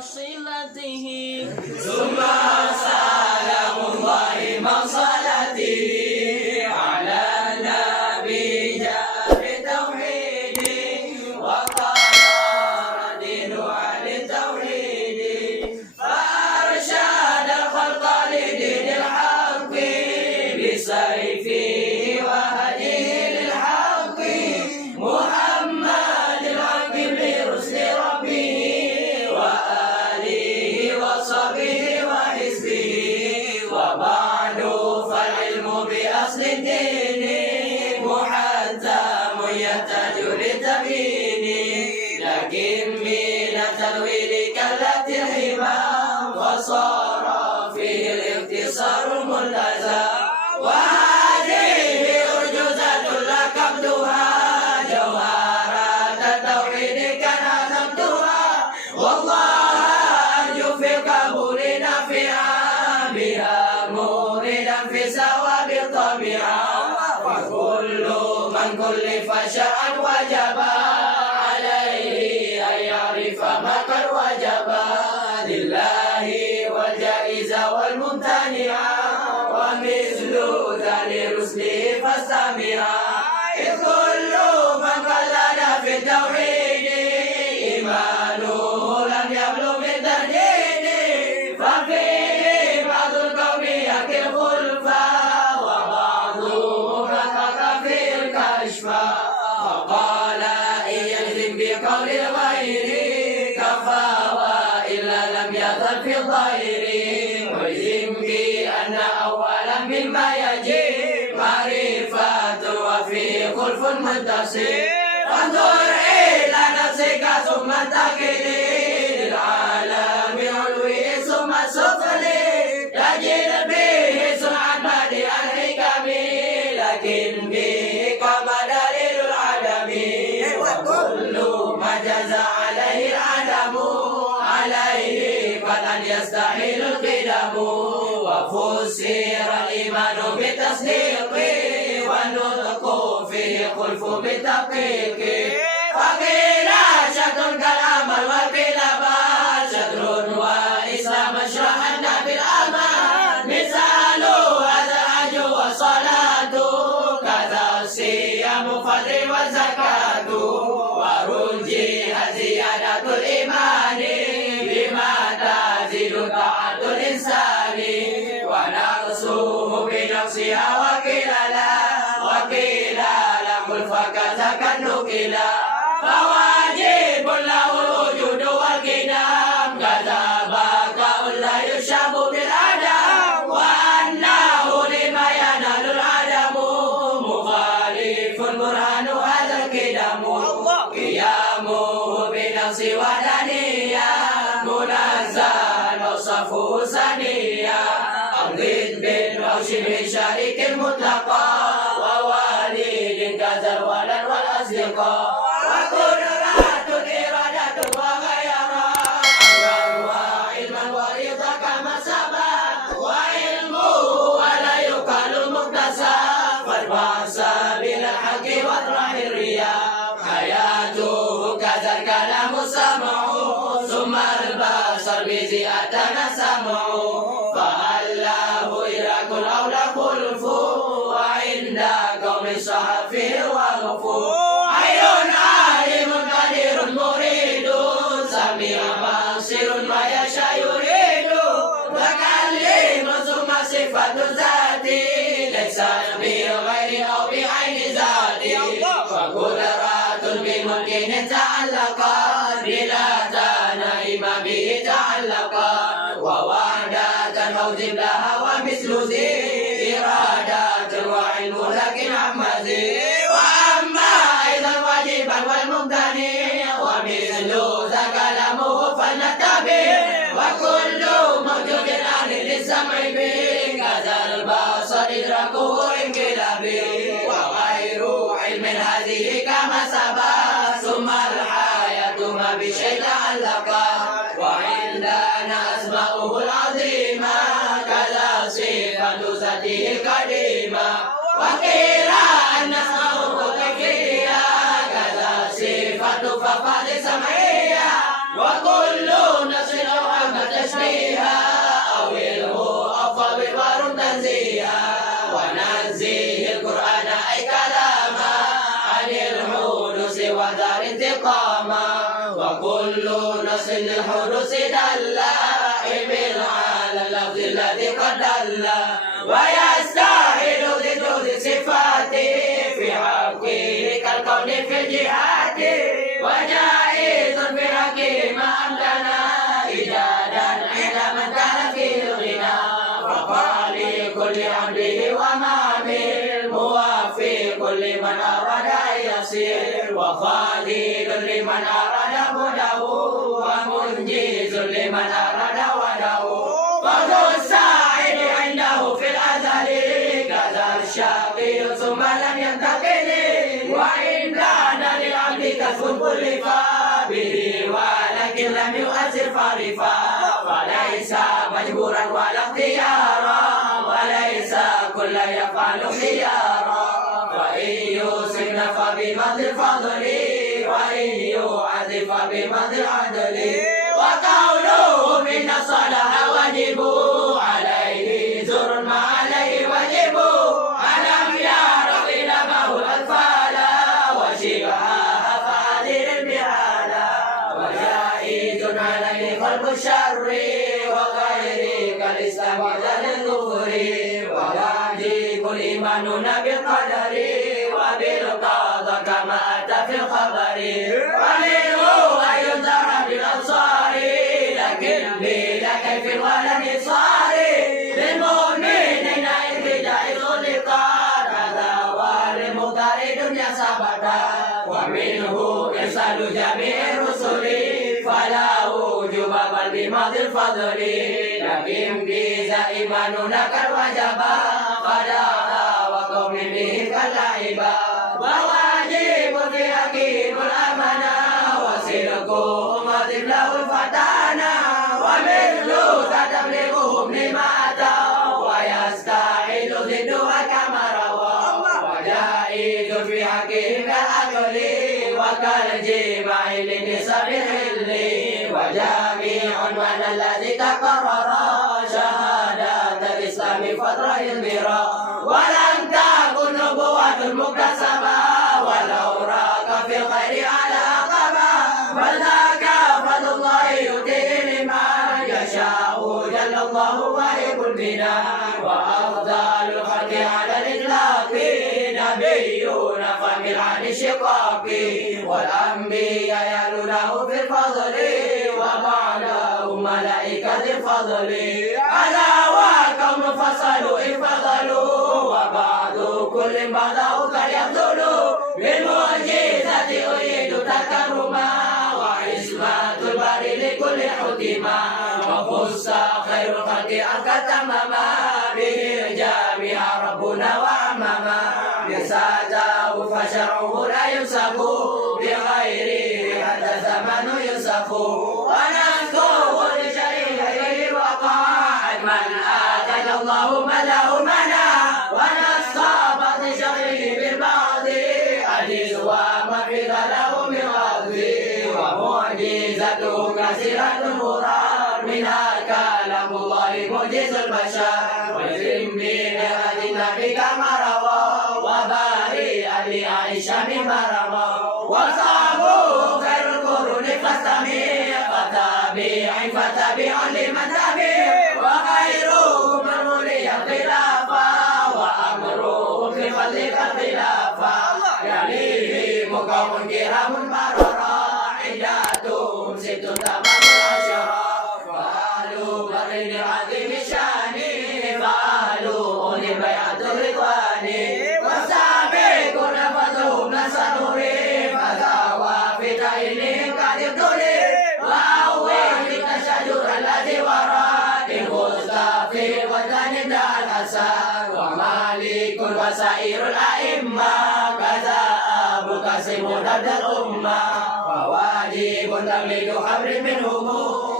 صلته ثم سلام الله مع صلاته على النبي جاء بالتوحيد وقال دين أهل التوحيد فأرشد الخلق لدين الحق بسيفه وهديه للحق محمد الحكيم لرسل ربه وآله وصحبه وحزبه وبعد فالعلم بأصل الدين محتم يحتاج لتبيين لكن من التأويل كالت الحمام وصار فيه الاختصار الملتزم وهذه أرجوزة لقبتها جوهرة التوحيد كان نبتها والله أرجو في قبول نافعا بها موردا في ثواب الطبيعة وكل من كلف شرعا وجب عليه أن يعرف ما قد وجب لله والجائزة والممتنعة ومثل ذلك رسله فاستمعا إذ كل من قلد في التوحيد إيمانه لم يبلغ من تهديد ففيه بعض القوم يكي الخلفا وبعضهم حقق في الكشف فقال إن يجزم بقول الغير كفى وإلا لم يزل في الظاهر ويجزم بأن أولا مما يجب معرفة وفيه خلف متصل فانظر إلى نفسك ثم انتقل للعالم العلوي ثم السفل تجد به صنعا بديع الحكم لكن به كما دليل العدم وكل ما جاز عليه العدم عليه فلن يستحيل القدم وفسر الإيمان بالتصديق والنطق فيه خلف بالتحقيق وقيل شطر كالعمل وقيل بل شطر والإسلام اشرحنا بالأمان مثال هذا الحج والصلاة كذا الصيام فطر والزكاة ورجح زيادة الإيمان بما تزيد طاعة الإنسان ونقصه بنقصها وقيل لا قل فكذاك النكلا فواجب له الوجود والقدام كذا بقاء لا يشاب بالأدم وأنه لما ينال العدم مخالف برهان هذا القدم قيامه بنفس ودنيا منزل وصفه ثانيا أرض أو شبه شريك مطلقا ووالد كذا الولد والأصدقاء وقدرات إرادة وغيرها أمرا وعلما ورضا كما سبق وعلمه ولا يقال مكتسب فالبعث بالحق واطرح الرياء حياته كذا الكلام سمعه ثم البصر بزيادة سمعه فالله إدراك أو لا خلف وعند قوم صحفه وغفو عين عالم قدير مريد سميع بصير ما يشاء يريد مكلم ثم صفة ذاتي ليس بغير أو بعين ذاتي وقدرات بممكن تعلقا بلا تنائم به تعلقا ووحدة موجب لها ومثل ذي إرادة وعلم لكن عما ذي وأما أيضا واجبا والممتنع ومثل ذا كلامه فلنتبه وكل موجود عن للسمع به كذا البصر إدراكه انقلابه وغير علم هذه كما سبق ثم الحياة ما بشيء تعلقا وعندنا أسماؤه العظيمة كذا صفة ذاته القديمة وقيل أن أسماؤه كفية كذا صفة ففعل سمعية وكل نفس والاستقامة وكل نص للحدوث دل إمل على اللفظ الذي قد دل ويستاهل ضد صفاته في حقه كالكون في الجهات وجائز في حقه ما أمكنا إيجادا عند من كان في الغنى فقال لكل أمره ومامل موافق لمن أراد أن يصير وخالد لمن أراد بده ومنجز لمن أراد وده فذو الساعد عنده في الأزل كذا الشقي ثم لم ينتقل وإن كان للعبد كسب كلف به ولكن لم يؤثر فرفا فليس مجبورا ولا اختيارا وليس كل يفعل خيارا وإن يوصف فبمثل الفضل وإن يعذب فبمثل العدل وقوله من صلح واجب عليه زر ما عليه واجب ألم ير إلى ما هو الأطفال وشبهها فهذه البهالا وجائز عليه قلب الشر وغيره كالإسلام ذا الظهر وواجب الإيمان بالقدر وبالقضاء كما أتى في الخبر ومنه أن يزرع بالأبصار لكن بلا كيف ولا نصار للمؤمنين إذ جائز اللقاء هذا وللمختار دنيا ثبتا ومنه إرسال جميع الرسل فلا وجوب بل بماضي الفضل لكن بذا إيماننا قد وجب قدرا وقوم به كاللعبا وواجب في حكيم الأمانة وصدق أمة له الفتانة ومثل تبلغهم لما أتوا ويستعيد ضدها كما روى وجائز في حكيم كالأكل وكالجماع للنساء بالحل وجامع من الذي تقرر شهادة الإسلام فترة البراء ولم تكن نبوة مكتسبة ولو راك في الخير على عقبة بل ذاك فضل الله يؤتيه لمن يشاء جل الله وهب البنا وأفضل الخلق على الإطلاق نبيون فمن عن الشقاق والأنبياء يلونه في الفضل وبعدهم ملائكة الفضل على وكم فصلوا انفضلوا وبعد كل بدأوا قد يبذلوا بالمعجزة أريد تكرما وعصمة البر لكل حكما وخص خير الخلق أنك تماما به جامع ربنا وأماما يساته فشرعه لا ينسخ بغيره هذا الزمن ينسخ ونذكر لشريعه وقاعد من آتانا الله له منا ونصاب لشرعه بالبعض حديث ومفيد له من غضه ومعجزته كثيرة مرار منها كلام الله معجز البشر ويزن بنعمة النبي كما روى وبارئا لعائشة مما روى وصحبه خير القرون فاستمع فتابع لمن تبع وخيرهم من ولي الخلافة وأمرهم في خلق الخلافة يليهم قوم كرام بررا عدتهم ست تمام العشرة فأهل بر العظيم الشان فأهل أولي بيعة الرضوان والسابقون فضلهم نصروا فذاوى في تعينهم قد ابتلي وأول التشجر الذي وراد المصطفى وثاني دع الحسن ومالك وسائر الأئمة كذا أبو قاسم ضد الأمة وواجب تبليغ خبر منهم